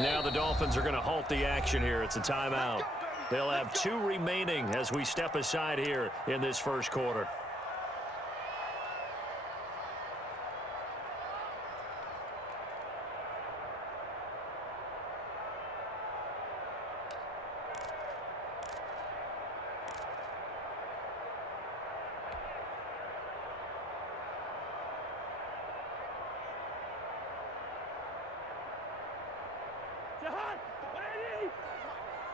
Now the Dolphins are going to halt the action here. It's a timeout. They'll have 2 remaining as we step aside here in this first quarter.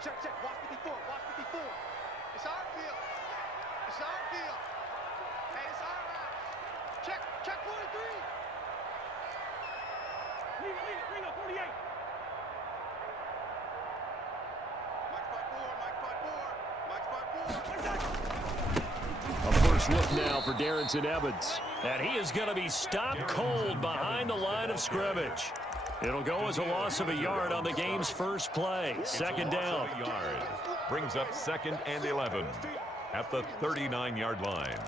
Check, check. Watch 54. Watch 54. It's our field. It's our field. Hey, it's our house. Check. Check 43. Leave it. Bring up 48. A first look now for Darrington Evans. And he is going to be stopped cold behind the line of scrimmage. It'll go as a loss of a yard on the game's first play. Second down. Yard. Brings up 2nd and 11 at the 39-yard line.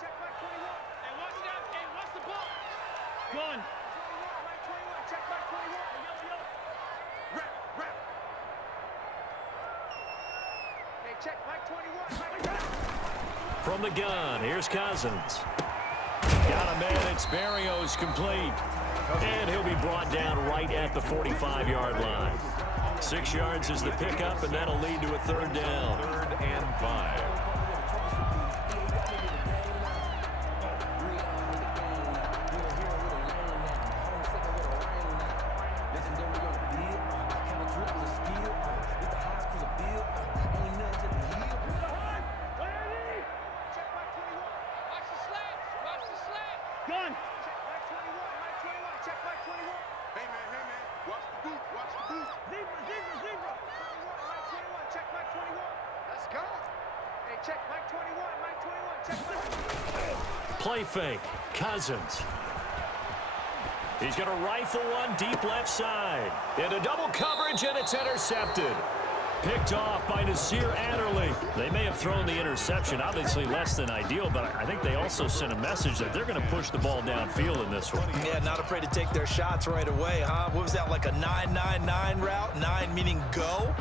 Check back 21. Hey, watch that. Hey, watch the ball. Gun. Check back 21. Rep. Hey, check back 21. From the gun, here's Cousins. Got a man. It's Barrios complete. And he'll be brought down right at the 45-yard line. 6 yards is the pickup, and that'll lead to a third down. 3rd and 5. Play fake. Cousins. He's going to rifle one deep left side. Into double coverage, and it's intercepted. Picked off by Nasir Adderley. They may have thrown the interception, obviously less than ideal, but I think they also sent a message that they're going to push the ball downfield in this one. Yeah, not afraid to take their shots right away, huh? What was that, like a 9-9-9 route? 9 meaning go?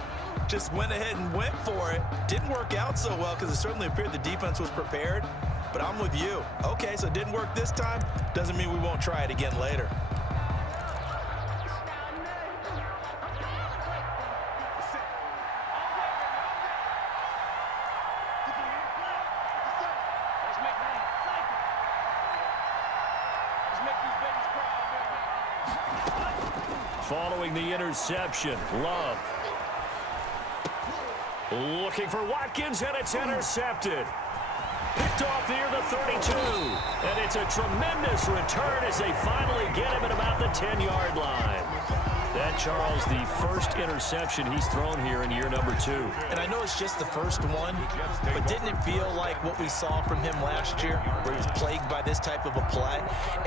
Just went ahead and went for it. Didn't work out so well because it certainly appeared the defense was prepared. But I'm with you. Okay, so it didn't work this time. Doesn't mean we won't try it again later. Following the interception, Love. Looking for Watkins, and it's intercepted. Picked off near the 32. And it's a tremendous return as they finally get him at about the 10-yard line. That, Charles, the first interception he's thrown here in year number 2. And I know it's just the first one, but didn't it feel like what we saw from him last year, where he was plagued by this type of a play?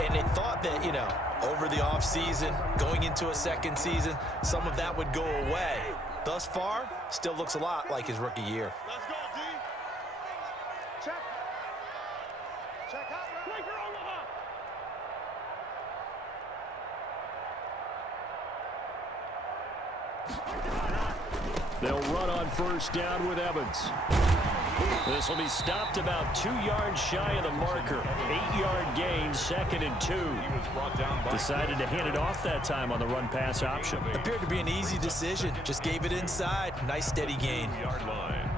And it thought that, you know, over the offseason, going into a second season, some of that would go away. Thus far, still looks a lot like his rookie year. Let's go, D. Check. Check out. Breaker Omaha. They'll run on first down with Evans. This will be stopped about 2 yards shy of the marker. 8-yard gain, 2nd and 2. Decided to hand it off that time on the run-pass option. Appeared to be an easy decision. Just gave it inside. Nice steady gain. Yard line.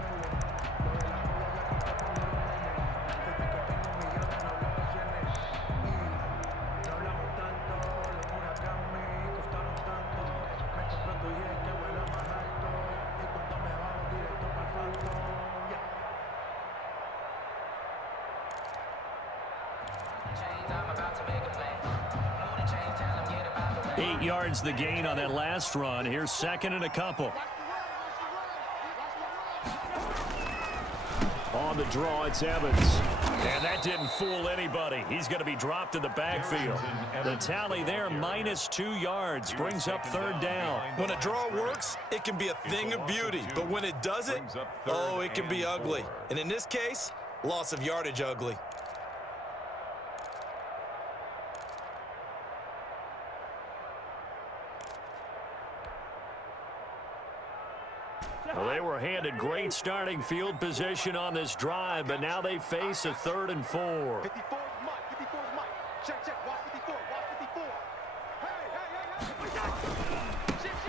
Yards the gain on that last run. Here's 2nd and a couple. On the draw, it's Evans. And that didn't fool anybody. He's going to be dropped in the backfield. The tally there, -2 yards, brings up 3rd down. When a draw works, it can be a thing of beauty. But when it doesn't, oh, it can be ugly. And in this case, loss of yardage ugly. Well, they were handed great starting field position on this drive, but now they face a 3rd and 4. 54 is Mike. 54 is Mike. Check, check. Watch 54. Watch 54. Hey.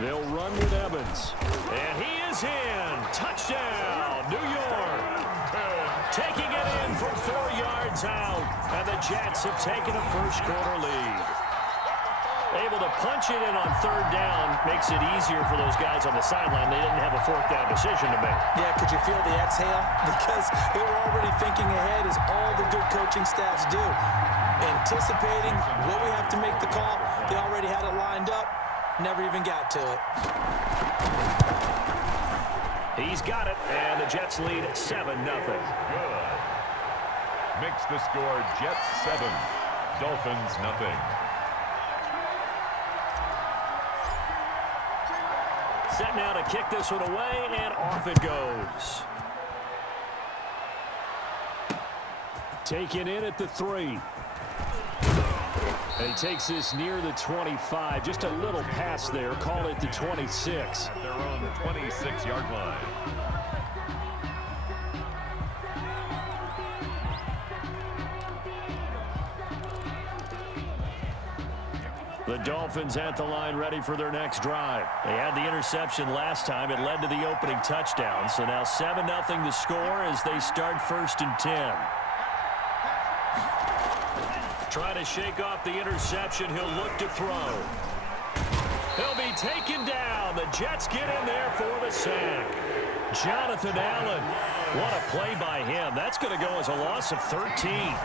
They'll run with Evans. And he is in. Touchdown, New York. Taking it in from 4 yards out. And the Jets have taken a first-quarter lead. Able to punch it in on 3rd down makes it easier for those guys on the sideline. They didn't have a 4th down decision to make. Yeah, could you feel the exhale? Because they were already thinking ahead, as all the good coaching staffs do. Anticipating what we have to make the call. They already had it lined up. Never even got to it. He's got it, and the Jets lead 7-0. Good. Makes the score Jets 7, Dolphins nothing. Set now to kick this one away, and off it goes. Taken in at the 3. And he takes this near the 25. Just a little pass there. Call it the 26. At their own 26-yard line. The Dolphins at the line, ready for their next drive. They had the interception last time. It led to the opening touchdown. So now 7-0 the score as they start 1st and 10. Trying to shake off the interception. He'll look to throw. He'll be taken down. The Jets get in there for the sack. Jonathan Allen. What a play by him. That's going to go as a loss of 13.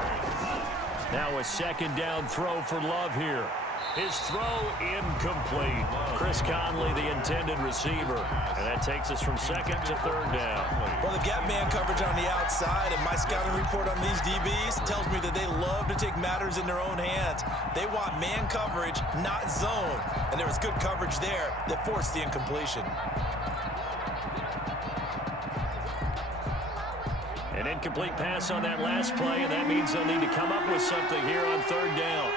Now a 2nd down throw for Love here. His throw incomplete. Chris Conley, the intended receiver. And that takes us from 2nd to 3rd down. Well, they've got man coverage on the outside, and my scouting report on these DBs tells me that they love to take matters in their own hands. They want man coverage, not zone. And there was good coverage there that forced the incompletion. An incomplete pass on that last play, and that means they'll need to come up with something here on 3rd down.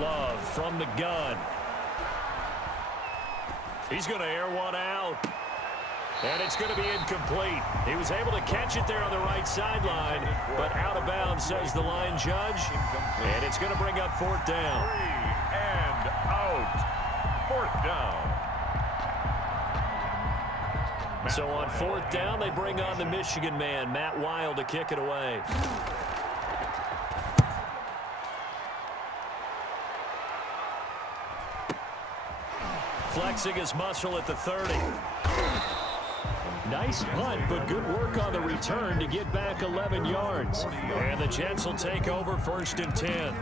Love from the gun. He's going to air one out. And it's going to be incomplete. He was able to catch it there on the right sideline, but out of bounds, says the line judge. And it's going to bring up 4th down. 3 and out. 4th down. So on 4th down, they bring on the Michigan man, Matt Wild, to kick it away. Flexing his muscle at the 30. Nice punt, but good work on the return to get back 11 yards. And the Jets will take over 1st and 10.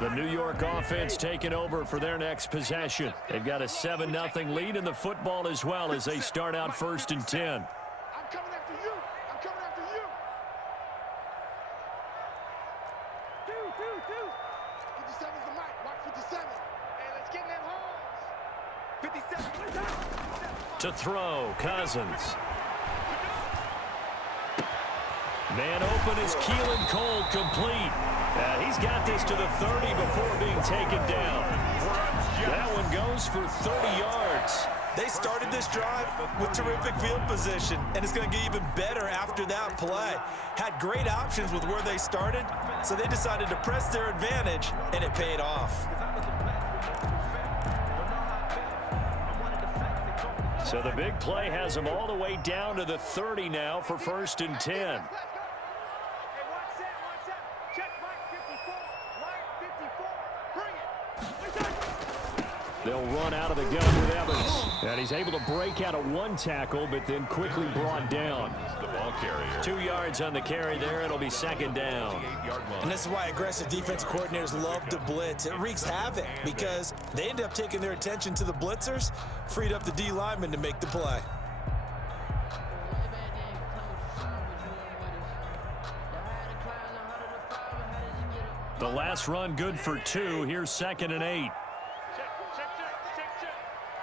The New York offense taking over for their next possession. They've got a 7-0 lead in the football as well as they start out 1st and 10. I'm coming after you. I'm coming after you. 57's the mic. Watch 57. Hey, let's get in them holes. 57. To throw, Cousins. Man open is Keelan Cole, complete. He's got this to the 30 before being taken down. That one goes for 30 yards. They started this drive with terrific field position, and it's going to get even better after that play. Had great options with where they started, so they decided to press their advantage, and it paid off. So the big play has them all the way down to the 30 now for 1st and 10. They'll run out of the gun with Evans. And he's able to break out of one tackle, but then quickly brought down. The ball carrier. 2 yards on the carry there. It'll be second down. And this is why aggressive defense coordinators love to blitz. It wreaks havoc because they end up taking their attention to the blitzers, freed up the D lineman to make the play. The last run good for 2. Here's 2nd and 8. Check.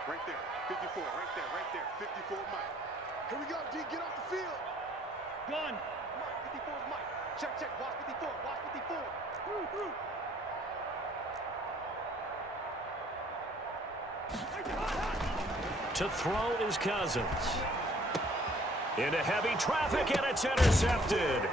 Right there, 54, right there, 54 Mike. Here we go, D, get off the field. Mike, 54 is Mike. Check, watch 54, watch 54. To throw is Cousins. Into heavy traffic, and it's intercepted.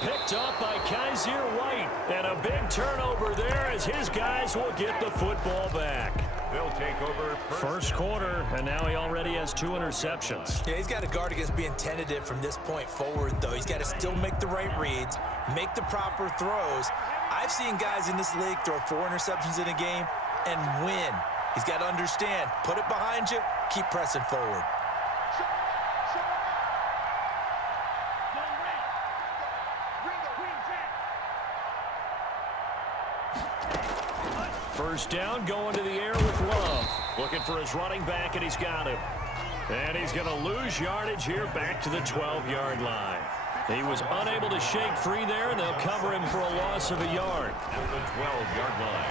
Picked up by Kaiser White. And a big turnover there as his guys will get the football back. They'll take over First quarter, and now he already has 2 interceptions. Yeah, he's got to guard against being tentative from this point forward, though. He's got to still make the right reads, make the proper throws. I've seen guys in this league throw 4 interceptions in a game and win. He's got to understand, put it behind you, keep pressing forward. First down, going to the air with Love. Looking for his running back, and he's got him. And he's going to lose yardage here back to the 12-yard line. He was unable to shake free there, and they'll cover him for a loss of a yard. at the 12-yard line.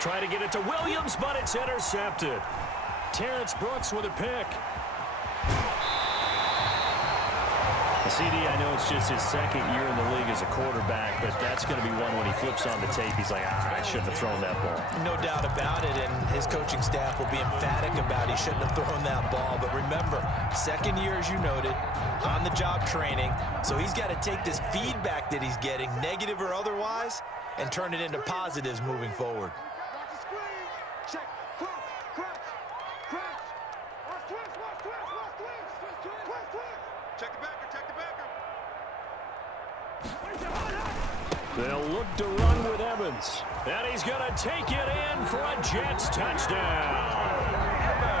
Try to get it to Williams, but it's intercepted. Terrence Brooks with a pick. CD, I know it's just his 2nd year in the league as a quarterback, but that's going to be one when he flips on the tape, he's like, I shouldn't have thrown that ball. No doubt about it, and his coaching staff will be emphatic about he shouldn't have thrown that ball. But remember, 2nd year, as you noted, on-the-job training, so he's got to take this feedback that he's getting, negative or otherwise, and turn it into positives moving forward. Watch the screen. Check. Crouch. Watch twist. Check the backer. They'll look to run with Evans. And he's going to take it in for a Jets touchdown.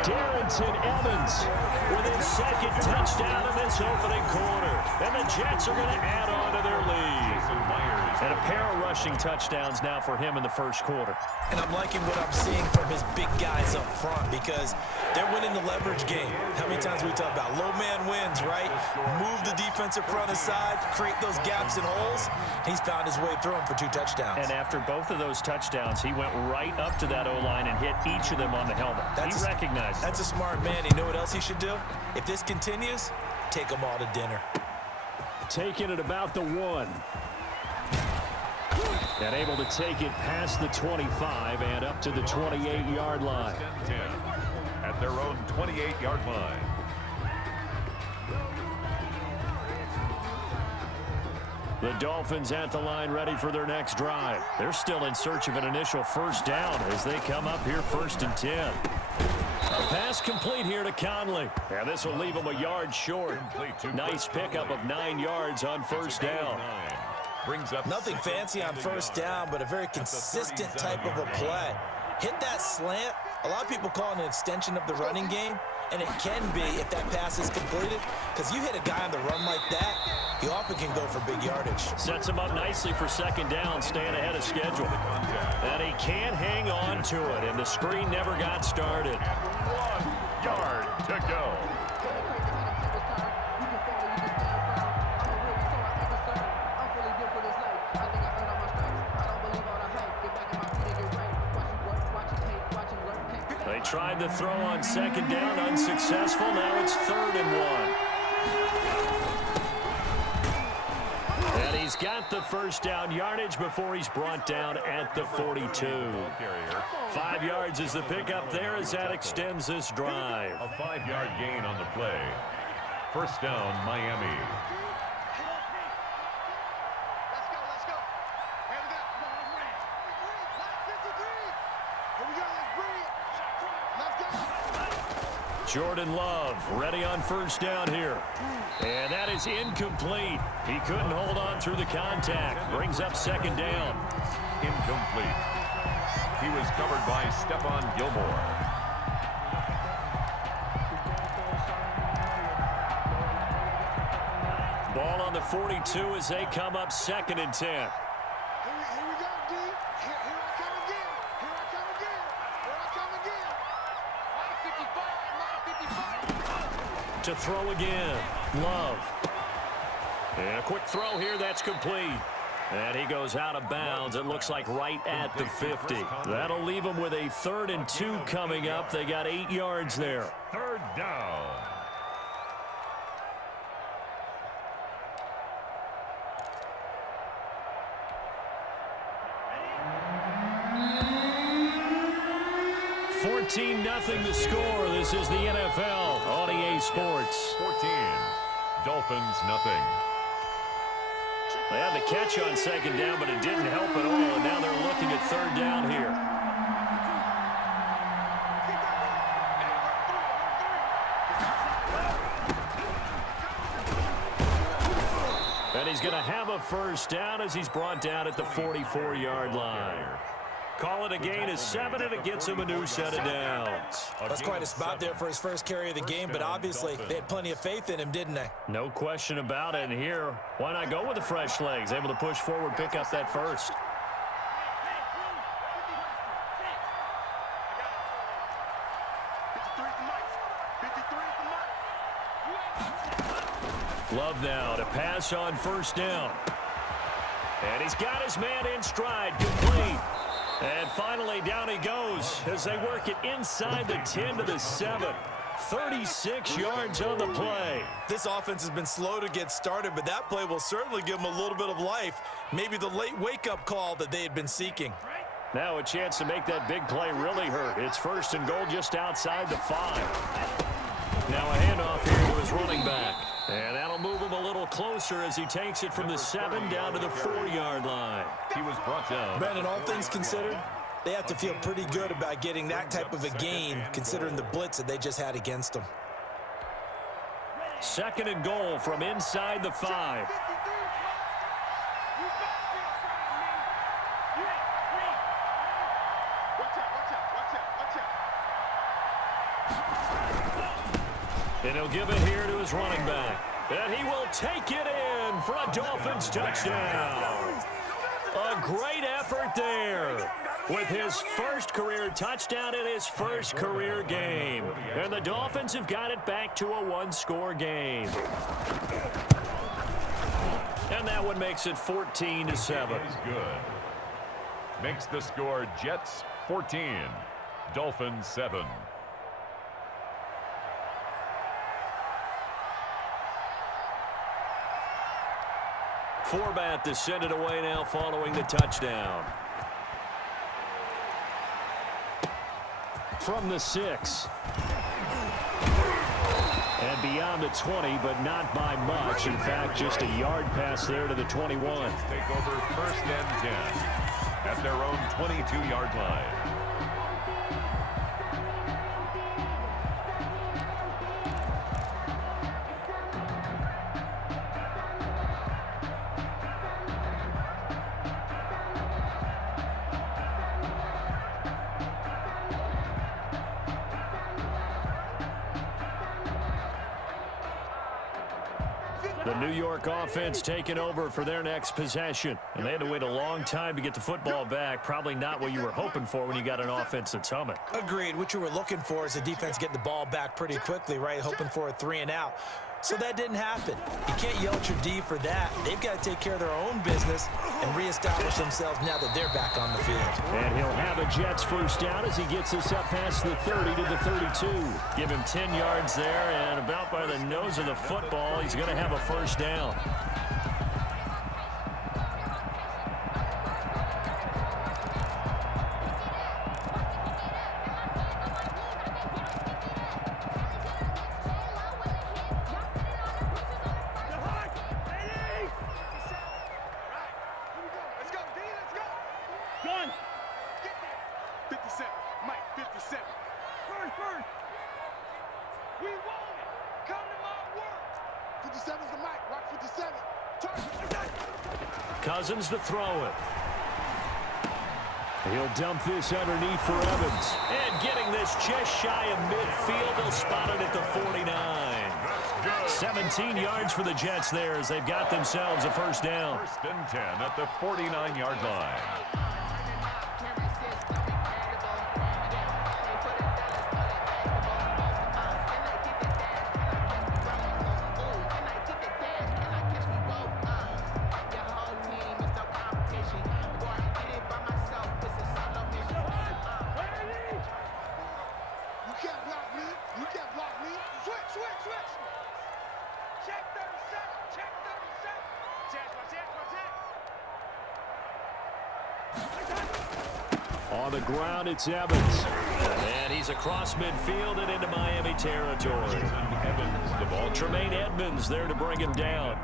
Darrington Evans with his 2nd touchdown in this opening quarter. And the Jets are going to add on to their lead. And a pair of rushing touchdowns now for him in the first quarter. And I'm liking what I'm seeing from his big guys up front because they're winning the leverage game. How many times we talk about low man wins, right? Move the defensive front aside, create those gaps and holes. He's found his way through them for 2 touchdowns. And after both of those touchdowns, he went right up to that O-line and hit each of them on the helmet. He recognized it. That's a smart man. You know what else he should do? If this continues, take them all to dinner. Taking it about the 1. And able to take it past the 25 and up to the 28-yard line. 10 at their own 28-yard line. The Dolphins at the line ready for their next drive. They're still in search of an initial first down as they come up here 1st and 10. A pass complete here to Conley. And this will leave him a yard short. Nice pickup of 9 yards on first down. Brings up nothing fancy on first down, but a very consistent type of a play. Hit that slant. A lot of people call it an extension of the running game, and it can be if that pass is completed, because you hit a guy on the run like that, he often can go for big yardage. Sets him up nicely for 2nd down, staying ahead of schedule. And he can't hang on to it, and the screen never got started. 1 yard to go. They tried the throw on 2nd down, unsuccessful. Now it's 3rd and 1. And he's got the first down yardage before he's brought down at the 42. 5 yards is the pickup there as that extends this drive. A 5-yard gain on the play. First down, Miami. Let's go. Here we go. Here we go. Let's go. Jordan Love ready on first down here. And that is incomplete. He couldn't hold on through the contact. Brings up 2nd down. Incomplete. He He was covered by Stephon Gilmore. Ball on the 42 as they come up 2nd and 10. Here we go, D. Here I come again. Here I come again. Here I come again. 55. To throw again. Love. And a quick throw here. That's complete. And he goes out of bounds. It looks like right at the 50. That'll leave him with a 3rd and 2 coming up. They got 8 yards there. 3rd down. Nothing the score. This is the NFL on EA Sports. 14. Dolphins nothing. They had the catch on 2nd down, but it didn't help at all. And now they're looking at 3rd down here. And he's going to have a 1st down as he's brought down at the 44-yard line. Call it a gain of 7, and it gets him a new set of downs. That's quite a spot there for his first carry of the game, but obviously they had plenty of faith in him, didn't they? No question about it. And here, why not go with the fresh legs? Able to push forward, pick up that 1st. Love now to pass on 1st down. And he's got his man in stride, complete. And finally, down he goes as they work it inside the 10 to the 7. 36 yards on the play. This offense has been slow to get started, but that play will certainly give them a little bit of life. Maybe the late wake-up call that they had been seeking. Now a chance to make that big play really hurt. It's 1st and goal just outside the 5. Now a handoff here to his running back. And that'll move him a little closer as he takes it from the 7 down to the 4-yard line. He was brought down. Brandon, all things considered, they have to feel pretty good about getting that type of a gain, considering the blitz that they just had against them. 2nd and goal from inside the 5. And he'll give it here to his running back. And he will take it in for a Dolphins touchdown. A great effort there with his 1st career touchdown in his 1st career game. And the Dolphins have got it back to a 1-score game. And that one makes it 14-7. Is good. Makes the score Jets 14, Dolphins 7. Forbat to send it away now following the touchdown. From the 6. And beyond the 20, but not by much. In fact, just a yard pass there to the 21. Take over 1st and 10 at their own 22-yard line. The New York offense taking over for their next possession. And they had to wait a long time to get the football back. Probably not what you were hoping for when you got an offense that's humming. Agreed. What you were looking for is the defense getting the ball back pretty quickly, right? Hoping for a 3 and out. So that didn't happen. You can't yell at your D for that. They've got to take care of their own business and reestablish themselves now that they're back on the field. And he'll have a Jets 1st down as he gets us up past the 30 to the 32. Give him 10 yards there, and about by the nose of the football, he's going to have a 1st down. Cousins to throw it. He'll dump this underneath for Evans. And getting this just shy of midfield. They'll spot it at the 49. 17 yards for the Jets there as they've got themselves a first down. First and 10 at the 49-yard line. On the ground, it's Evans. And he's across midfield and into Miami territory. Tremaine Edmonds there to bring him down.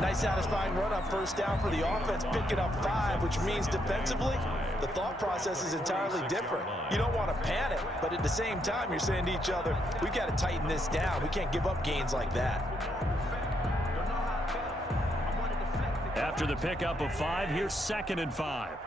Nice satisfying run on first down for the offense, picking up 5, which means defensively, the thought process is entirely different. You don't want to panic, but at the same time, you're saying to each other, we've got to tighten this down. We can't give up gains like that. After the pickup of 5, here's 2nd and 5.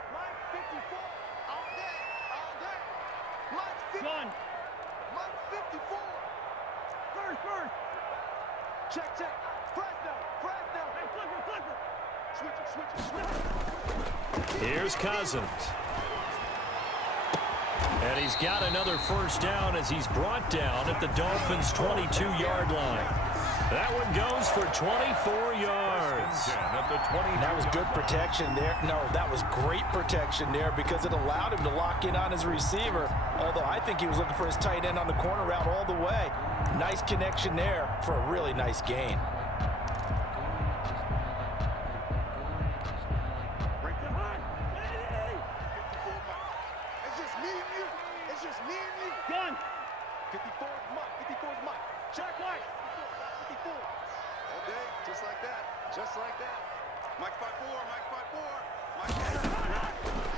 Here's Cousins. And he's got another first down as he's brought down at the Dolphins' 22-yard line. That one goes for 24 yards. That was good protection there. No, that was great protection there because it allowed him to lock in on his receiver. Although I think he was looking for his tight end on the corner route all the way. Nice connection there for a really nice gain.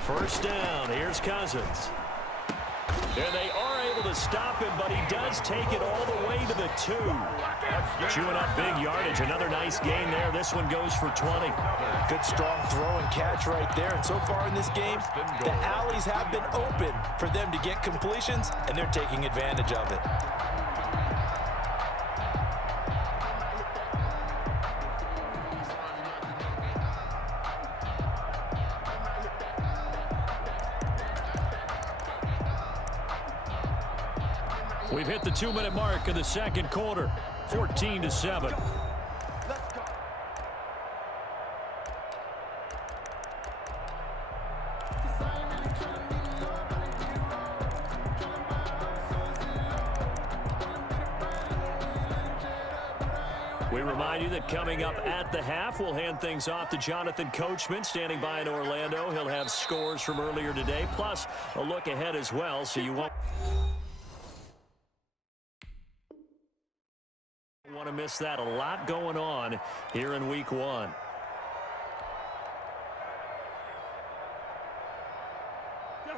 First down, here's Cousins. And they are able to stop him, but he does take it all the way to the 2. Chewing up big yardage, another nice gain there. This one goes for 20. Good strong throw and catch right there. And so far in this game, the alleys have been open for them to get completions, and they're taking advantage of it. We've hit the 2-minute mark of the second quarter, 14-7. We remind you that coming up at the half, we'll hand things off to Jonathan Coachman, standing by in Orlando. He'll have scores from earlier today, plus a look ahead as well, so you won't want to miss that. A lot going on here in week 1.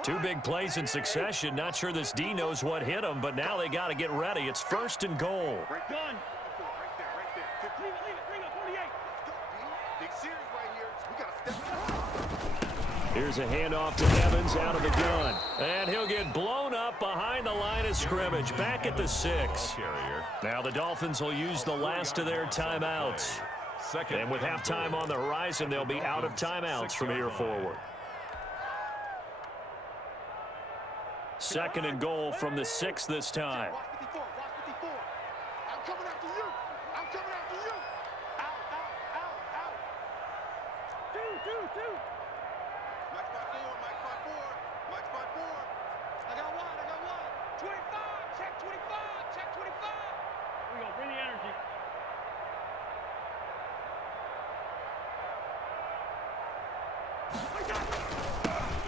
Two big plays in succession. Not sure this D knows what hit him, but now they got to get ready. It's 1st and goal. Done. Leave it, 48. Big series right here. We got to step. Here's a handoff to Evans out of the gun. And he'll get blown up behind the line of scrimmage. Back at the 6. Now the Dolphins will use the last of their timeouts. And with halftime on the horizon, they'll be out of timeouts from here forward. 2nd and goal from the 6 this time. I'm coming after you. I'm coming after you. Out. 2. Mike 5-4. I got one. 25. Check 25. We go. Bring the energy.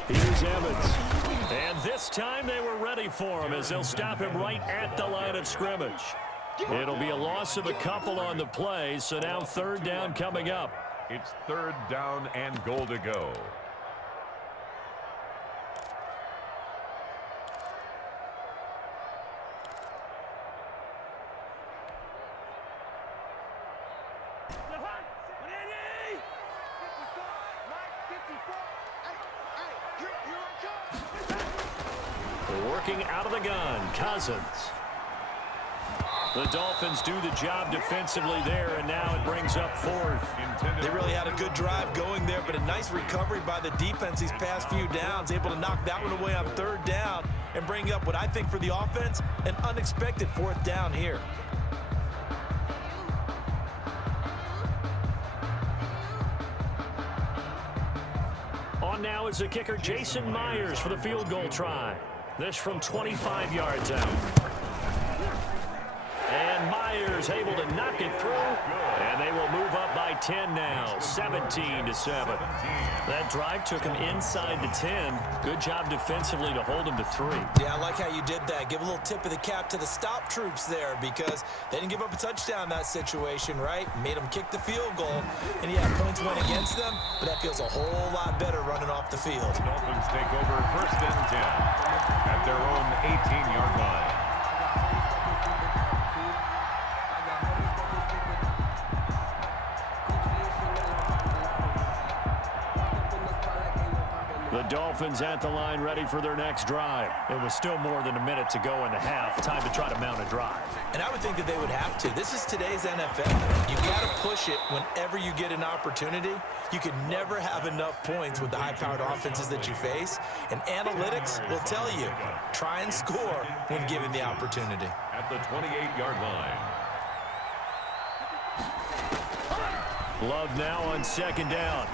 Here's Evans. And this time they were ready for him as they'll stop him right at the line of scrimmage. It'll be a loss of a couple on the play, so now 3rd down coming up. It's 3rd down and goal to go. Working out of the gun, Cousins. The Dolphins do the job defensively there, and now it brings up fourth. They really had a good drive going there, but a nice recovery by the defense these past few downs, able to knock that one away on third down and bring up what I think for the offense, an unexpected fourth down here. On now is the kicker, Jason Myers, for the field goal try. This from 25 yards out. And Myers able to knock it through, and they will move up by 10 now, 17-7. That drive took him inside the 10. Good job defensively to hold him to 3. Yeah, I like how you did that. Give a little tip of the cap to the stop troops there, because they didn't give up a touchdown in that situation, right? Made them kick the field goal, and yeah, points went against them, but that feels a whole lot better running off the field. The Dolphins take over 1st and 10 at their own 18-yard line. The Dolphins at the line, ready for their next drive. It was still more than a minute to go in the half. Time to try to mount a drive. And I would think that they would have to. This is today's NFL. You got to push it whenever you get an opportunity. You can never have enough points with the high-powered offenses that you face. And analytics will tell you, try and score when given the opportunity. At the 28-yard line. Love now on 2nd down.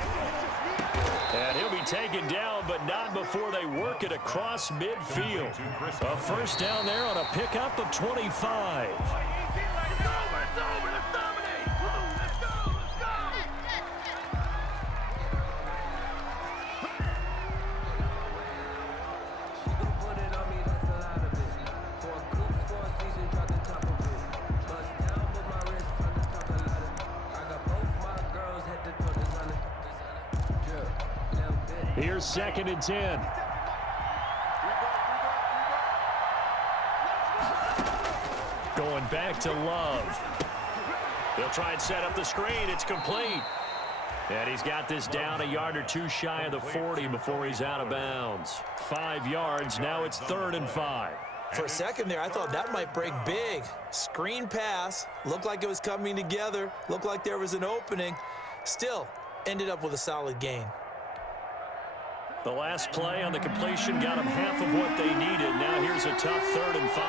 And he'll be taken down, but not before they work it across midfield. A 1st down there on a pickup of 25. Here's 2nd and 10. Going back to Love. They'll try and set up the screen. It's complete. And he's got this down a yard or two shy of the 40 before he's out of bounds. 5 yards. Now it's 3rd and 5. For a second there, I thought that might break big. Screen pass. Looked like it was coming together. Looked like there was an opening. Still, ended up with a solid gain. The last play on the completion got them half of what they needed. Now here's a tough 3rd and 5.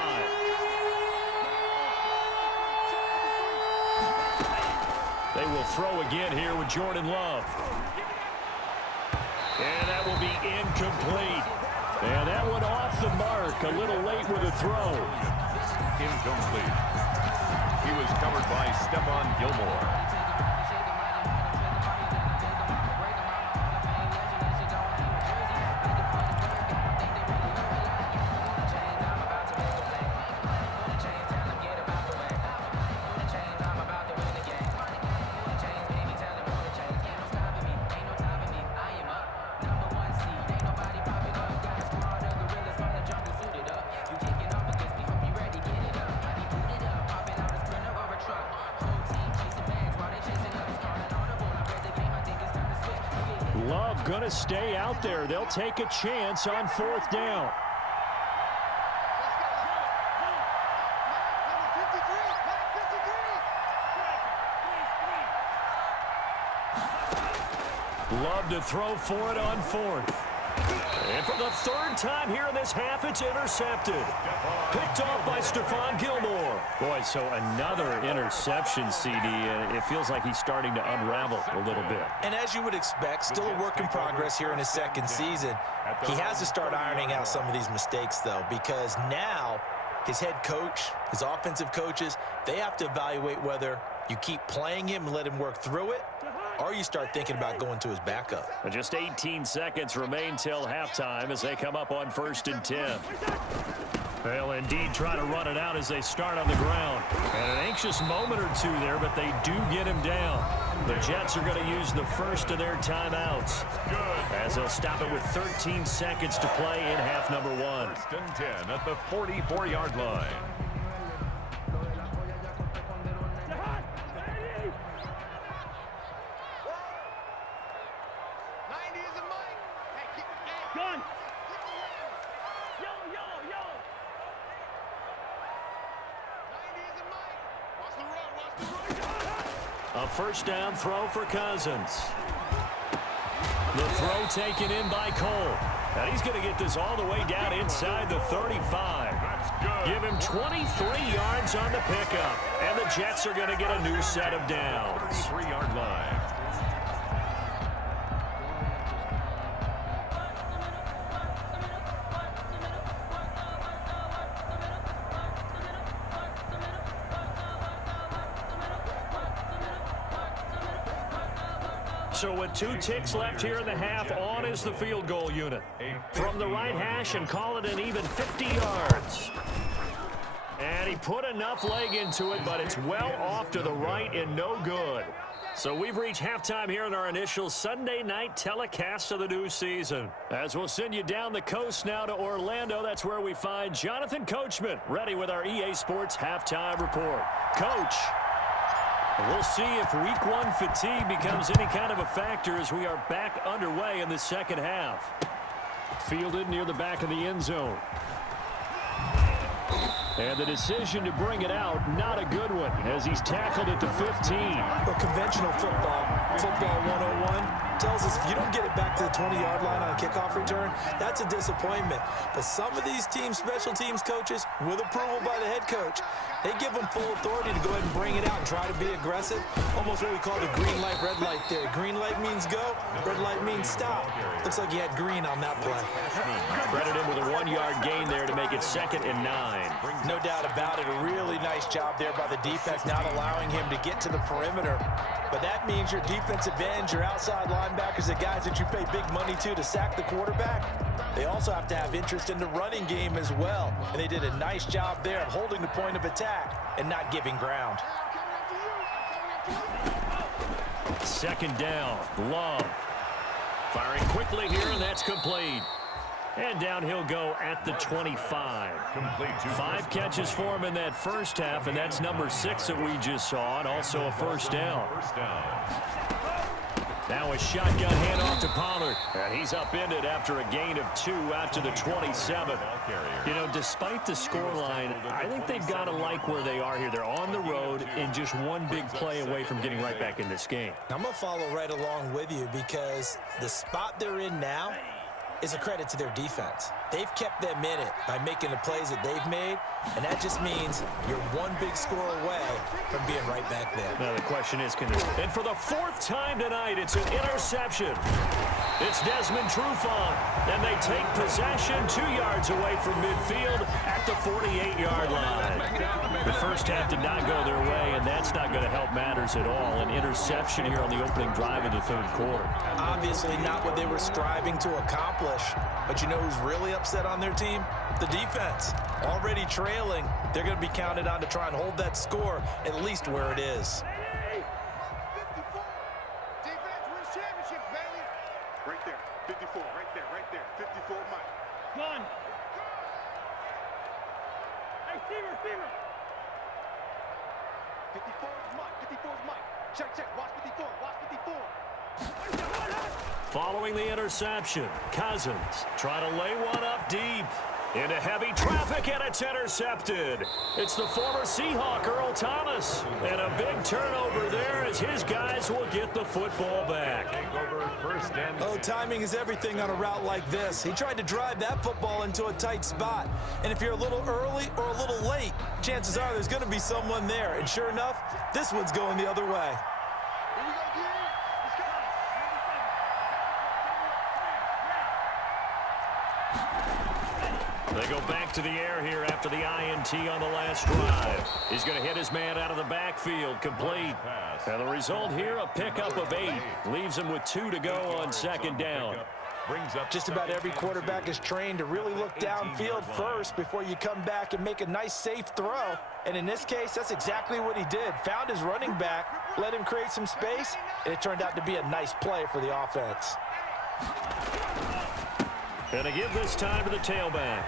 They will throw again here with Jordan Love. And that will be incomplete. And that one off the mark. A little late with a throw. Incomplete. He was covered by Stephon Gilmore. Love going to stay out there. They'll take a chance on 4th down. Love to throw for it on 4th. And for the 3rd time here in this half, it's intercepted. Picked off by Stephon Gilmore. Boy, so another interception, CD, and it feels like he's starting to unravel a little bit. And as you would expect, still a work in progress here in his 2nd season. He has to start ironing out some of these mistakes, though, because now his head coach, his offensive coaches, they have to evaluate whether you keep playing him and let him work through it, or you start thinking about going to his backup. But just 18 seconds remain till halftime as they come up on 1st and 10. They'll indeed try to run it out as they start on the ground. And an anxious moment or two there, but they do get him down. The Jets are going to use the first of their timeouts as they'll stop it with 13 seconds to play in half number 1. 1st and 10 at the 44-yard line. A first down throw for Cousins. The throw taken in by Cole. And he's going to get this all the way down inside the 35. Give him 23 yards on the pickup. And the Jets are going to get a new set of downs. 3-yard line. So with 2 ticks left here in the half, on is the field goal unit. From the right hash and call it an even 50 yards. And he put enough leg into it, but it's well off to the right and no good. So we've reached halftime here in our initial Sunday night telecast of the new season. As we'll send you down the coast now to Orlando, that's where we find Jonathan Coachman, ready with our EA Sports halftime report. Coach. We'll see if week 1 fatigue becomes any kind of a factor as we are back underway in the second half. Fielded near the back of the end zone. And the decision to bring it out, not a good one, as he's tackled at the 15. Well, conventional football 101, tells us if you don't get it back to the 20-yard line on a kickoff return, that's a disappointment. But some of these team special teams coaches, with approval by the head coach, they give them full authority to go ahead and bring it out and try to be aggressive. Almost what we call the green light, red light theory. Green light means go, red light means stop. Looks like he had green on that play. Credit him with a 1-yard gain there to make it 2nd and 9. No doubt about it. A really nice job there by the defense, not allowing him to get to the perimeter. But that means your defensive ends, your outside linebackers, the guys that you pay big money to sack the quarterback, they also have to have interest in the running game as well. And they did a nice job there of holding the point of attack and not giving ground. 2nd down, Love. Firing quickly here, and that's complete. And down he'll go at the 25. 5 catches for him in that first half, and that's number 6 that we just saw, and also a first down. Now a shotgun handoff to Pollard. And he's upended after a gain of 2 out to the 27. You know, despite the scoreline, I think they've got to like where they are here. They're on the road and just one big play away from getting right back in this game. I'm going to follow right along with you because the spot they're in now is a credit to their defense. They've kept them in it by making the plays that they've made, and that just means you're one big score away from being right back there. Now the question is, can they? And for the 4th time tonight, it's an interception. It's Desmond Trufant, and they take possession 2 yards away from midfield at the 48-yard line. The first half did not go their way, and that's not going to help matters at all. An interception here on the opening drive of the 3rd quarter. Obviously not what they were striving to accomplish, but you know who's really upset on their team? The defense. Already trailing, they're going to be counted on to try and hold that score at least where it is. Defense wins championships, baby. Right there, 54, right there, 54 Mike. Gun. Hey, receiver. 54 is Mike, 54 is Mike. Check, watch 54, watch 54. Following the interception, Cousins try to lay one up deep. Into heavy traffic, and it's intercepted. It's the former Seahawk, Earl Thomas. And a big turnover there as his guys will get the football back. Oh, timing is everything on a route like this. He tried to drive that football into a tight spot. And if you're a little early or a little late, chances are there's going to be someone there. And sure enough, this one's going the other way. They go back to the air here after the INT on the last drive. He's going to hit his man out of the backfield, complete. And the result here, a pickup of 8. Leaves him with 2 to go on 2nd down. Just about every quarterback is trained to really look downfield first before you come back and make a nice, safe throw. And in this case, that's exactly what he did. Found his running back, let him create some space, and it turned out to be a nice play for the offense. And to give this time to the tailback.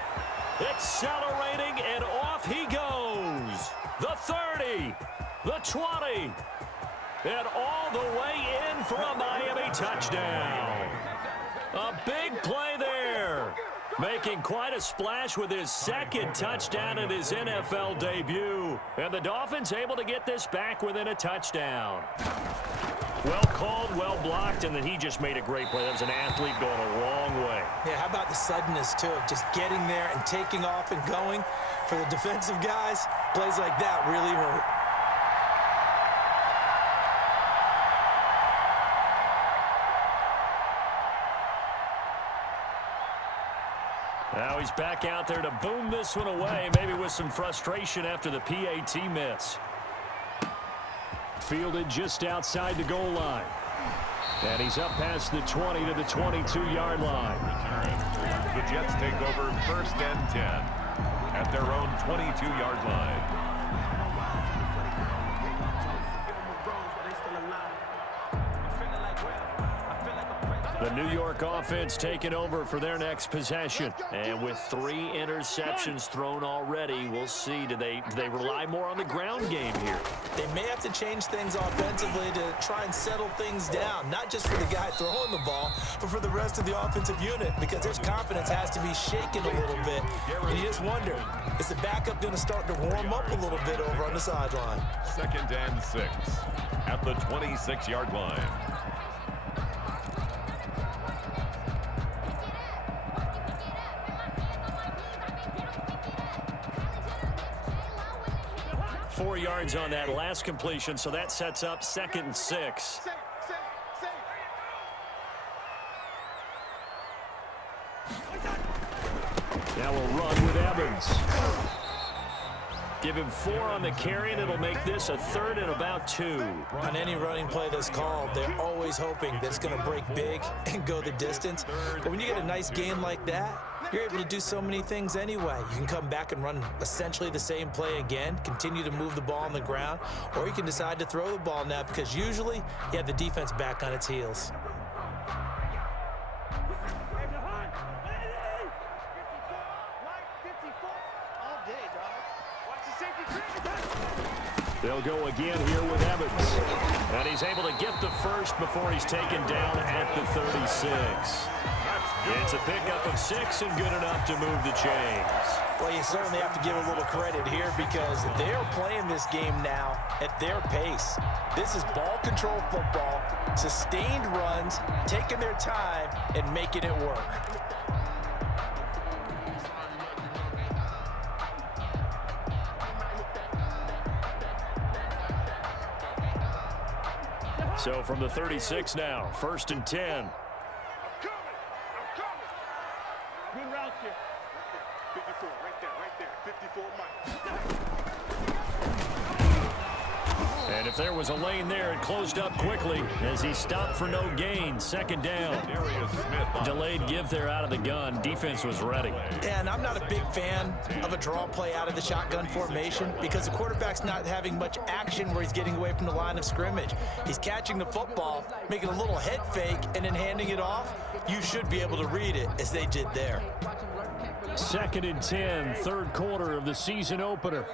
Accelerating, and off he goes. The 30, the 20, and all the way in for a Miami touchdown. A big play there. Making quite a splash with his second touchdown in his NFL debut. And the Dolphins able to get this back within a touchdown. Well called, well blocked, and then he just made a great play. That was an athlete going a long way. Yeah, how about the suddenness, too, of just getting there and taking off and going. For the defensive guys, plays like that really hurt. Now he's back out there to boom this one away, maybe with some frustration after the PAT miss. Fielded just outside the goal line. And he's up past the 20 to the 22-yard line. The Jets take over 1st and 10 at their own 22-yard line. The New York offense taking over for their next possession. And with 3 interceptions thrown already, we'll see. Do they rely more on the ground game here? They may have to change things offensively to try and settle things down, not just for the guy throwing the ball, but for the rest of the offensive unit, because their confidence has to be shaken a little bit. And you just wonder, is the backup going to start to warm up a little bit over on the sideline? 2nd and 6 at the 26-yard line. Four yards on that last completion, so that sets up 2nd and 6. Now we'll run with Evans. Give him 4 on the carry, and it'll make this a 3rd and about 2. On any running play that's called, they're always hoping that it's going to break big and go the distance. But when you get a nice gain like that, you're able to do so many things anyway. You can come back and run essentially the same play again, continue to move the ball on the ground, or you can decide to throw the ball now because usually you have the defense back on its heels. They'll go again here with Evans. And he's able to get the first before he's taken down at the 36. It's a pickup of 6 and good enough to move the chains. Well, you certainly have to give a little credit here because they're playing this game now at their pace. This is ball control football, sustained runs, taking their time, and making it work. So from the 36 now, 1st and 10. Good route here. 54, right there. 54 Mike. And if there was a lane there, it closed up quickly as he stopped for no gain. 2nd down. Delayed give there out of the gun. Defense was ready. And I'm not a big fan of a draw play out of the shotgun formation because the quarterback's not having much action where he's getting away from the line of scrimmage. He's catching the football, making a little head fake, and then handing it off. You should be able to read it as they did there. 2nd and 10, 3rd quarter of the season opener.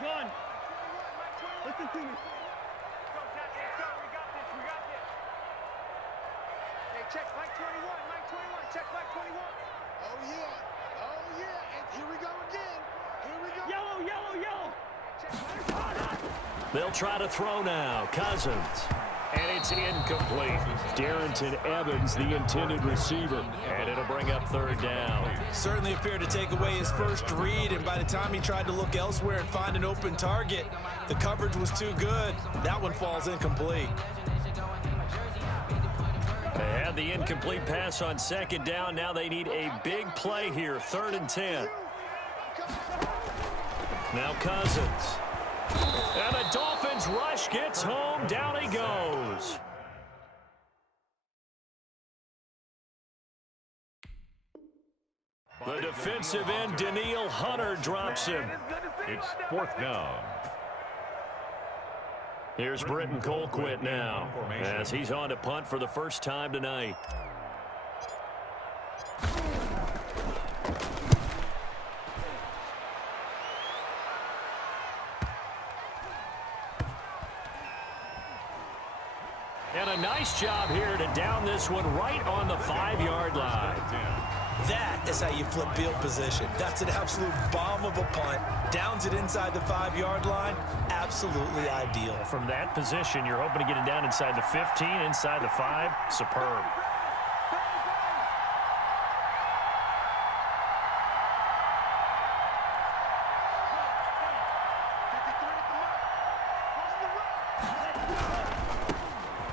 Gun. Listen to me. Let's go. We got this. Hey, check Mike 21. Check Mike 21. Oh, yeah. And here we go again. Yellow. They'll try to throw now. Cousins. And it's incomplete. Darrington Evans, the intended receiver. And it'll bring up 3rd down. Certainly appeared to take away his first read, and by the time he tried to look elsewhere and find an open target, the coverage was too good. That one falls incomplete. They had the incomplete pass on 2nd down. Now they need a big play here. 3rd and 10. Now Cousins. And the Dolphins rush gets home. Down he goes. The defensive end, Daniil Hunter, drops him. It's 4th down. Here's Britton Colquitt now as he's on to punt for the first time tonight. And nice job here to down this one right on the 5-yard line. That is how you flip field position. That's an absolute bomb of a punt. Downs it inside the 5-yard line. Absolutely ideal. From that position, you're hoping to get it down inside the 15, inside the 5. Superb.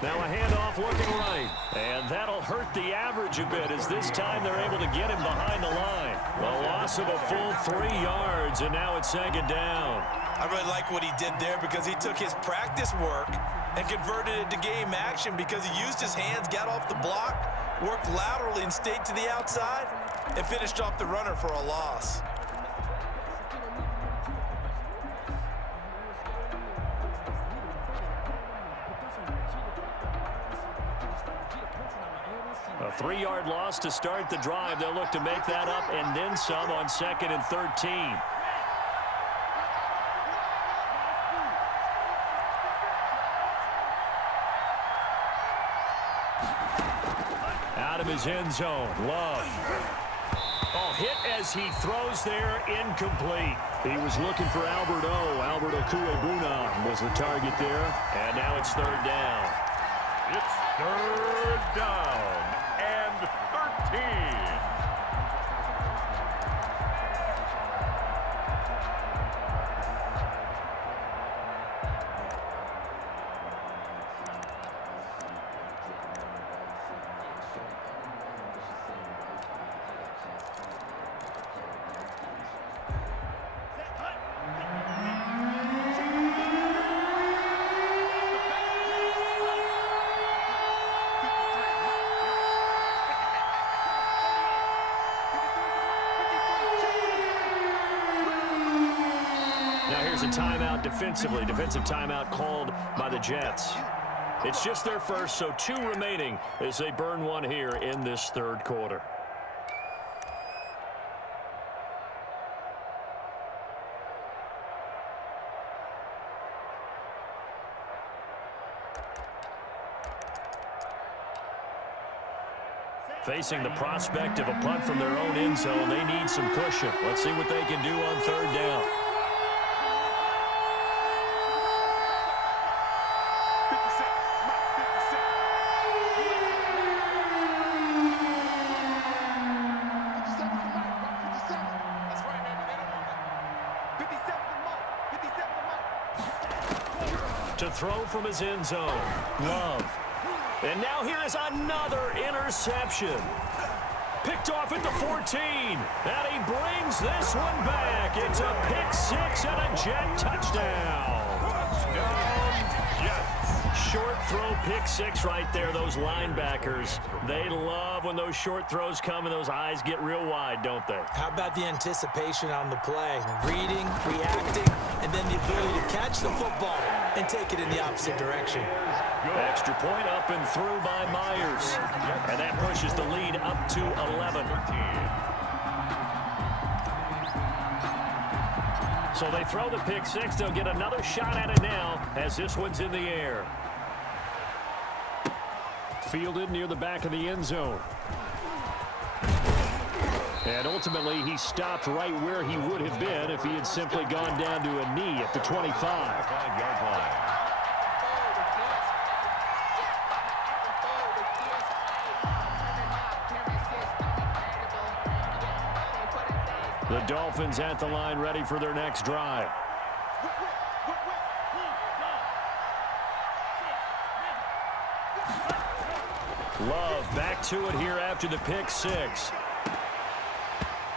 Now a handoff looking right. And that'll hurt the average a bit as this time they're able to get him behind the line. A loss of a full 3 yards, and now it's 2nd down. I really like what he did there because he took his practice work and converted it to game action because he used his hands, got off the block, worked laterally and stayed to the outside, and finished off the runner for a loss. A 3-yard loss to start the drive. They'll look to make that up and then some on 2nd and 13. Out of his end zone. Love. Oh, hit as he throws there. Incomplete. He was looking for Albert O. Albert Okuebuna was the target there. And now it's 3rd down. It's 3rd down and 13. A timeout defensively. Defensive timeout called by the Jets. It's just their first, so 2 remaining as they burn one here in this 3rd quarter. Facing the prospect of a punt from their own end zone, they need some cushion. Let's see what they can do on 3rd down. To throw from his end zone. Love. And now here is another interception. Picked off at the 14. And he brings this one back. It's a pick-6 and a Jet touchdown. Touchdown, Jets. Short throw pick-6 right there. Those linebackers, they love when those short throws come and those eyes get real wide, don't they? How about the anticipation on the play? Reading, reacting, and then the ability to catch the football and take it in the opposite direction. Extra point up and through by Myers. And that pushes the lead up to 11. So they throw the pick-6. They'll get another shot at it now as this one's in the air. Fielded near the back of the end zone. And ultimately, he stopped right where he would have been if he had simply gone down to a knee at the 25. 5-yard line. The Dolphins at the line ready for their next drive. Love back to it here after the pick-6.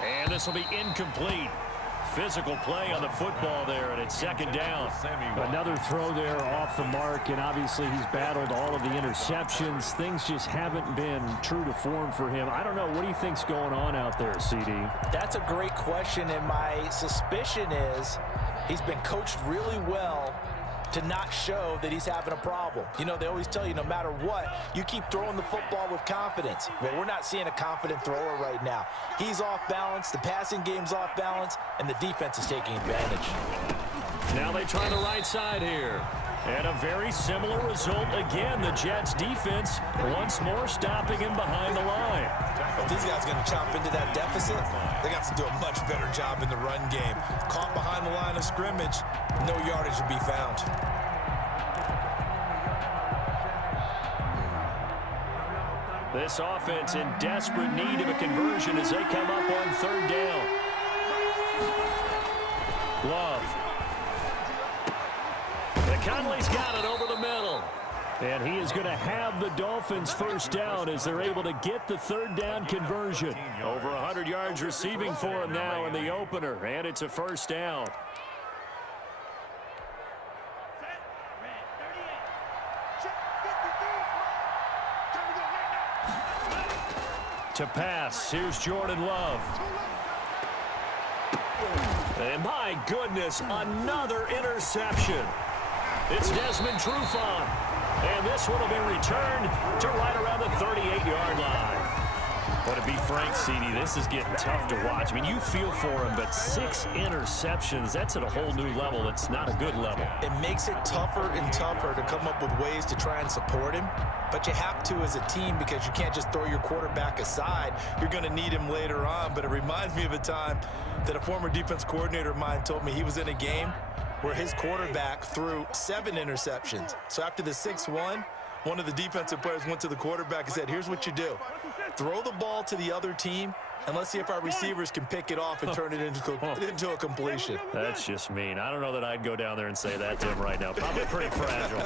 And this will be incomplete. Physical play on the football there, and it's 2nd down. Another throw there off the mark, and obviously he's battled all of the interceptions. Things just haven't been true to form for him. I don't know. What do you think's going on out there, CD? That's a great question, and my suspicion is he's been coached really well to not show that he's having a problem. You know, they always tell you no matter what, you keep throwing the football with confidence. Well, we're not seeing a confident thrower right now. He's off balance, the passing game's off balance, and the defense is taking advantage. Now they try the right side here. And a very similar result again. The Jets defense once more stopping him behind the line. If these guys are going to chop into that deficit, they got to do a much better job in the run game. Caught behind the line of scrimmage, no yardage to be found. This offense in desperate need of a conversion as they come up on third down. Love. Conley's got it over the middle. And he is going to have the Dolphins first down as they're able to get the third down conversion. Over 100 yards receiving for him now in the opener, and it's a first down. To pass, here's Jordan Love. And my goodness, another interception. It's Desmond Trufant, and this one will be returned to right around the 38-yard line. But to be frank, CD, this is getting tough to watch. I mean, you feel for him, but 6 interceptions, that's at a whole new level. It's not a good level. It makes it tougher and tougher to come up with ways to try and support him, but you have to as a team because you can't just throw your quarterback aside. You're going to need him later on, but it reminds me of a time that a former defense coordinator of mine told me he was in a game where his quarterback threw 7 interceptions. So after the 6-1, one of the defensive players went to the quarterback and said, here's what you do. Throw the ball to the other team, and let's see if our receivers can pick it off and turn it into a completion. That's just mean. I don't know that I'd go down there and say that to him right now. Probably pretty fragile.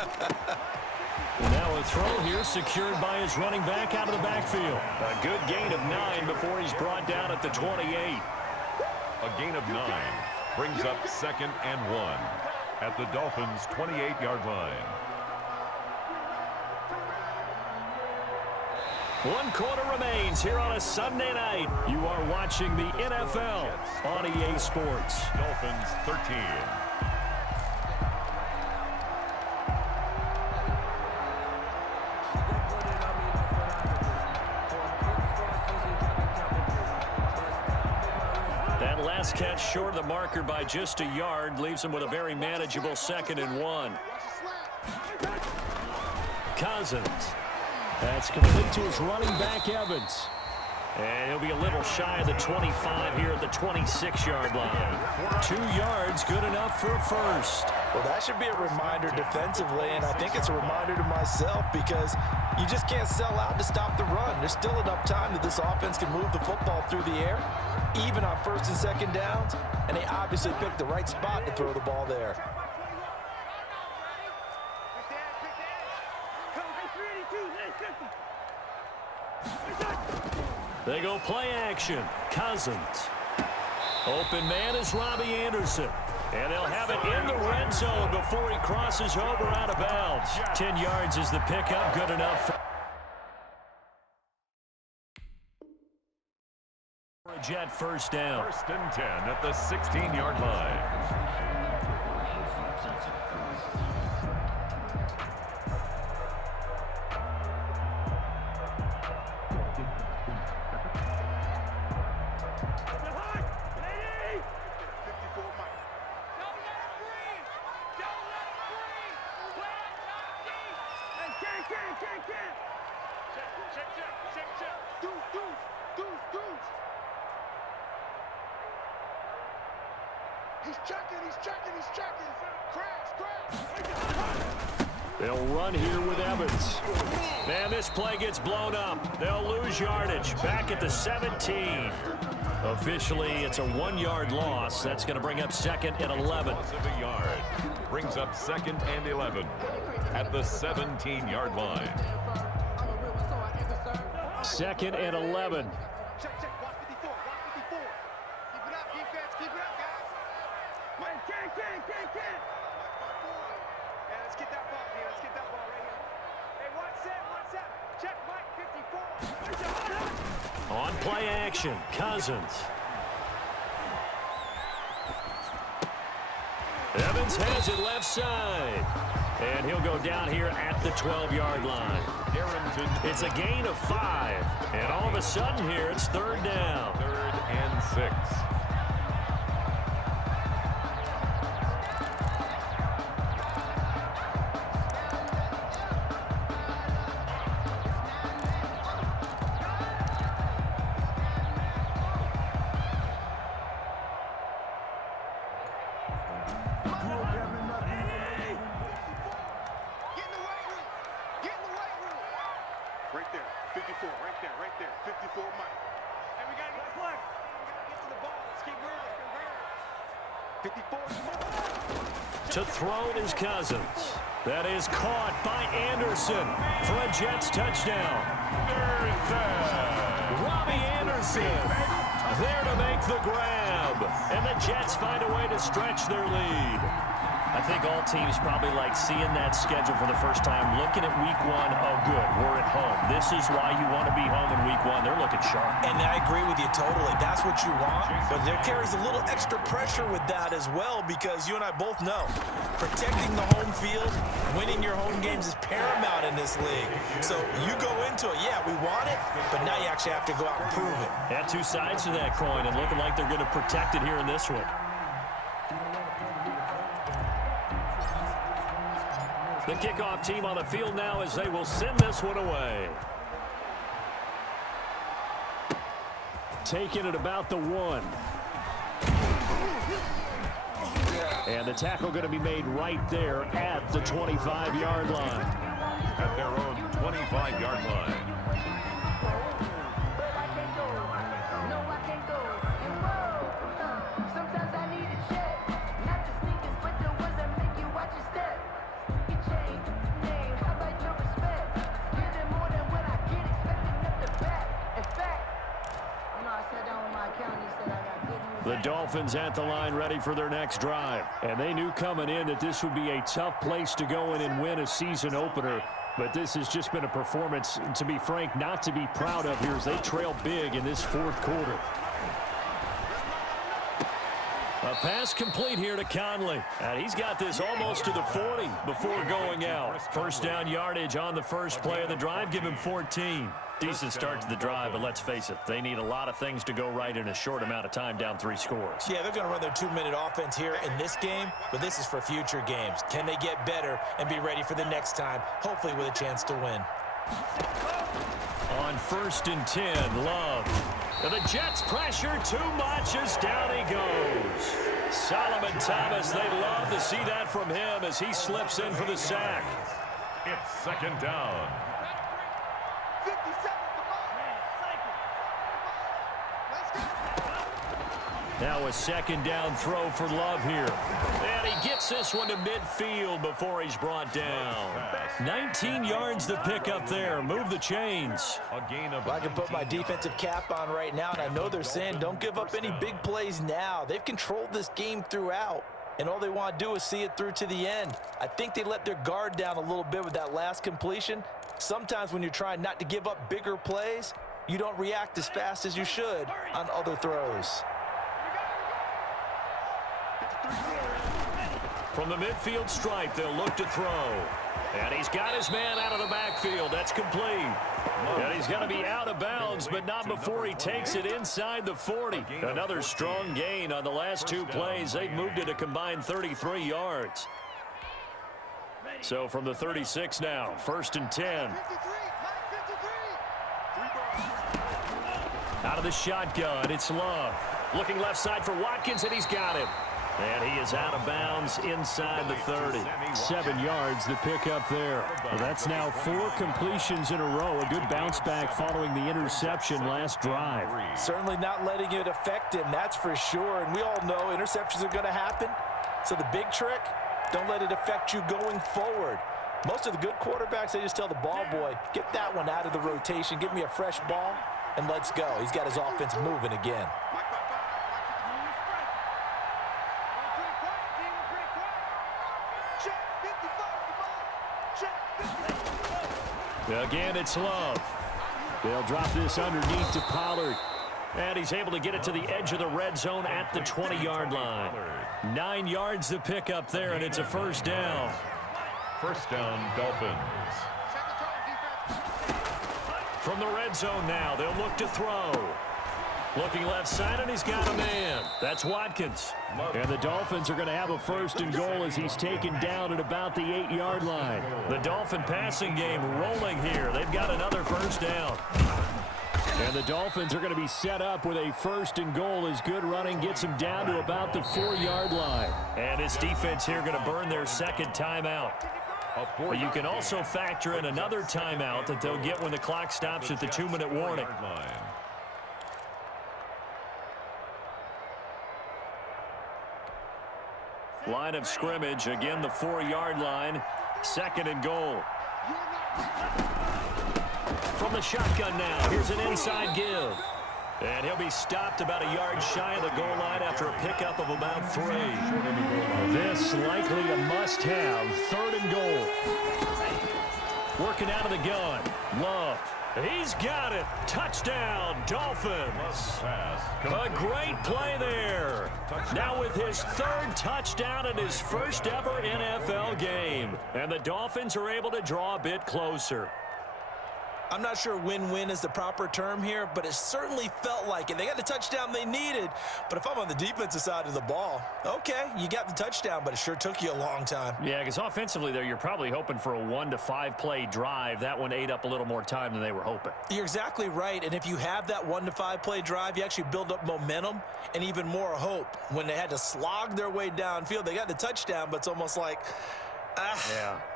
Now a throw here secured by his running back out of the backfield. A good gain of 9 before he's brought down at the 28. A gain of 9. Brings up 2nd and 1 at the Dolphins' 28-yard line. 1 quarter remains here on a Sunday night. You are watching the NFL on EA Sports. Dolphins 13. Catch short of the marker by just a yard leaves him with a very manageable 2nd and 1. Cousins. That's complete to his running back, Evans. And he'll be a little shy of the 25 here at the 26-yard line. 2 yards, good enough for a first. Well, that should be a reminder defensively, and I think it's a reminder to myself because you just can't sell out to stop the run. There's still enough time that this offense can move the football through the air, even on 1st and 2nd downs, and they obviously picked the right spot to throw the ball there. They go play action. Cousins. Open man is Robbie Anderson. And they'll have it in the red zone before he crosses over out of bounds. 10 yards is the pickup. Good enough for a Jet first down. 1st and 10 at the 16-yard line. They'll run here with Evans. And this play gets blown up. They'll lose yardage. Back at the 17. Officially, it's a 1-yard loss. That's going to bring up 2nd and 11. Loss of a yard. Brings up 2nd and 11 at the 17-yard line. 2nd and 11. Check, watch 54, watch 54. Keep it up, defense, keep it up, guys. Mike, can. Yeah, let's get that ball, man. Let's get that ball right here. Hey, one set. Check, Mike, 54. On play action, Cousins. Evans has it left side. And he'll go down here at the 12-yard line. It's a gain of 5. And all of a sudden here, it's 3rd down. 3rd and 6. 54 Mike. And we got to get to the ball. Let's keep moving. 54. To throw is Cousins. That is caught by Anderson for a Jets touchdown. Robbie Anderson there to make the grab. And the Jets find a way to stretch their lead. I think all teams probably like seeing that schedule for the first time, looking at week one. Oh, good, we're at home. This is why you want to be home in week one. They're looking sharp. And I agree with you totally. That's what you want. But there carries a little extra pressure with that as well, because you and I both know protecting the home field, winning your home games is paramount in this league. So you go into it, yeah, we want it, but now you actually have to go out and prove it. Had two sides to that coin, and looking like they're going to protect it here in this one. The kickoff team on the field now as they will send this one away. Taking it about the 1. And the tackle going to be made right there at the 25-yard line. At their own 25-yard line. The Dolphins at the line ready for their next drive. And they knew coming in that this would be a tough place to go in and win a season opener. But this has just been a performance, to be frank, not to be proud of here as they trail big in this fourth quarter. A pass complete here to Conley. And he's got this almost to the 40 before going out. First down yardage on the first play of the drive. Give him 14. Decent start to the drive, but let's face it, they need a lot of things to go right in a short amount of time, down 3 scores. Yeah, they're going to run their 2-minute offense here in this game, but this is for future games. Can they get better and be ready for the next time, hopefully with a chance to win? On 1st and 10, Love. And the Jets pressure too much as down he goes. Solomon Thomas, they'd love to see that from him as he slips in for the sack. It's 2nd down. Now a 2nd down throw for Love here. And he gets this one to midfield before he's brought down. 19 yards to pick up there. Move the chains. Well, I can put my defensive cap on right now, and I know they're saying don't give up any big plays now. They've controlled this game throughout, and all they want to do is see it through to the end. I think they let their guard down a little bit with that last completion. Sometimes when you're trying not to give up bigger plays, you don't react as fast as you should on other throws. From the midfield stripe, they'll look to throw. And he's got his man out of the backfield. That's complete. And he's going to be out of bounds, but not before he takes it inside the 40. Another strong gain on the last 2 plays. They've moved it a combined 33 yards. So from the 36 now, 1st and 10. Out of the shotgun, it's Love. Looking left side for Watkins, and he's got him. And he is out of bounds inside the 30. 7 yards to pick up there. Well, that's now 4 completions in a row. A good bounce back following the interception last drive. Certainly not letting it affect him, that's for sure. And we all know interceptions are going to happen. So the big trick, don't let it affect you going forward. Most of the good quarterbacks, they just tell the ball boy, get that one out of the rotation, give me a fresh ball, and let's go. He's got his offense moving again. Again, it's Love. They'll drop this underneath to Pollard. And he's able to get it to the edge of the red zone at the 20-yard line. 9 yards to pick up there, and it's a 1st down. 1st down, Dolphins. From the red zone now, they'll look to throw. Looking left side, and he's got a man. That's Watkins. And the Dolphins are going to have a 1st and goal as he's taken down at about the 8-yard line. The Dolphin passing game rolling here. They've got another 1st down. And the Dolphins are going to be set up with a 1st and goal as good running gets them down to about the 4-yard line. And this defense here going to burn their 2nd timeout. But you can also factor in another timeout that they'll get when the clock stops at the 2-minute warning. Line of scrimmage, again the 4-yard line. 2nd and goal. From the shotgun now, here's an inside give. And he'll be stopped about a yard shy of the goal line after a pickup of about 3. This likely a must-have. 3rd and goal. Working out of the gun. Love. He's got it. Touchdown, Dolphins. A great play there. Now with his 3rd touchdown in his first ever NFL game. And the Dolphins are able to draw a bit closer. I'm not sure win-win is the proper term here, but it certainly felt like it. They got the touchdown they needed, but if I'm on the defensive side of the ball, okay, you got the touchdown, but it sure took you a long time. Yeah, because offensively there, you're probably hoping for a 1 to 5 play drive. That one ate up a little more time than they were hoping. You're exactly right, and if you have that 1 to 5 play drive, you actually build up momentum and even more hope. When they had to slog their way downfield, they got the touchdown, but it's almost like,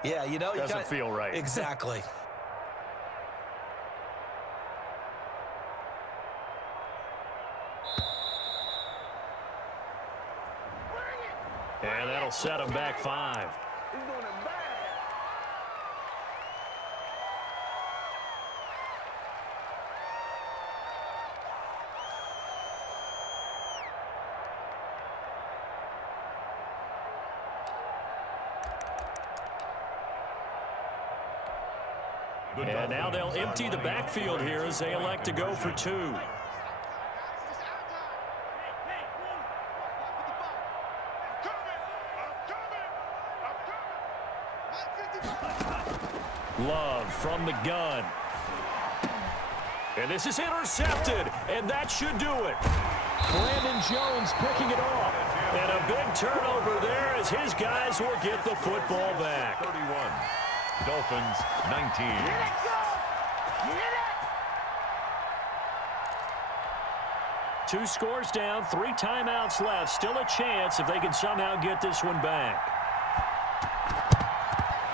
yeah, you know, doesn't feel right. Exactly. And that'll set him back 5. He's doing it bad. And now they'll empty the backfield here as they elect to go for 2. Love from the gun. And this is intercepted, and that should do it. Brandon Jones picking it off. And a big turnover there as his guys will get the football back. 31. Dolphins 19. Two scores down, 3 timeouts left. Still a chance if they can somehow get this one back.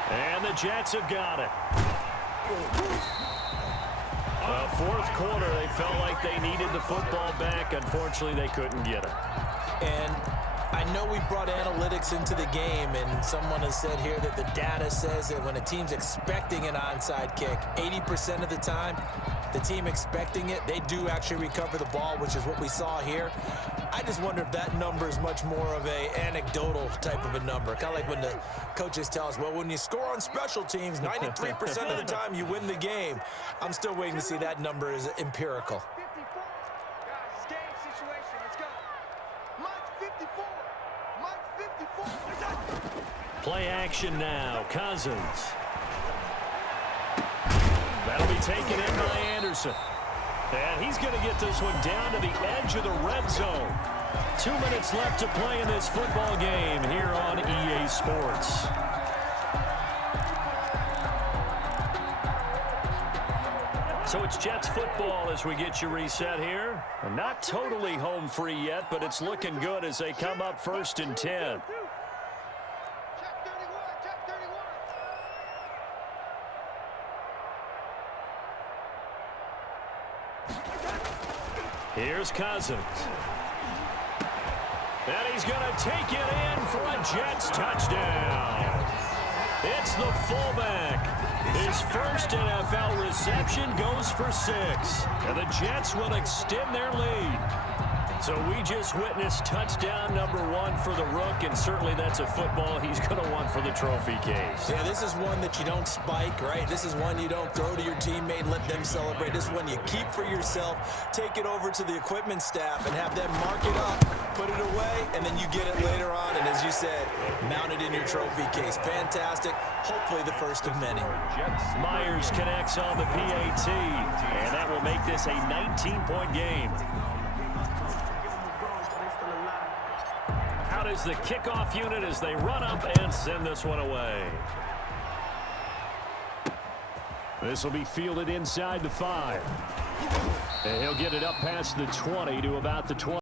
And the Jets have got it. Fourth quarter, they felt like they needed the football back. Unfortunately, they couldn't get it. And I know we brought analytics into the game, and someone has said here that the data says that when a team's expecting an onside kick, 80% of the time, the team expecting it, they do actually recover the ball, which is what we saw here. I just wonder if that number is much more of a anecdotal type of a number. Kind of like when the coaches tell us, well, when you score on special teams, 93% of the time you win the game. I'm still waiting to see that number is empirical. 54. Guys, it's game situation. Let's go. Mike's 54. Mike's 54. Play action now. Cousins. That'll be taken in by Anderson. And he's going to get this one down to the edge of the red zone. 2 minutes left to play in this football game here on EA Sports. So it's Jets football as we get you reset here. And not totally home free yet, but it's looking good as they come up 1st and 10. Here's Cousins. And he's going to take it in for a Jets touchdown. It's the fullback. His first NFL reception goes for 6. And the Jets will extend their lead. So we just witnessed touchdown number 1 for the Rook, and certainly that's a football he's going to want for the trophy case. Yeah, this is one that you don't spike, right? This is one you don't throw to your teammate and let them celebrate. This is one you keep for yourself, take it over to the equipment staff and have them mark it up, put it away, and then you get it later on, and as you said, mount it in your trophy case. Fantastic. Hopefully the first of many. Myers connects on the PAT, and that will make this a 19-point game. Out is the kickoff unit as they run up and send this one away. This will be fielded inside the 5. And he'll get it up past the 20 to about the 20.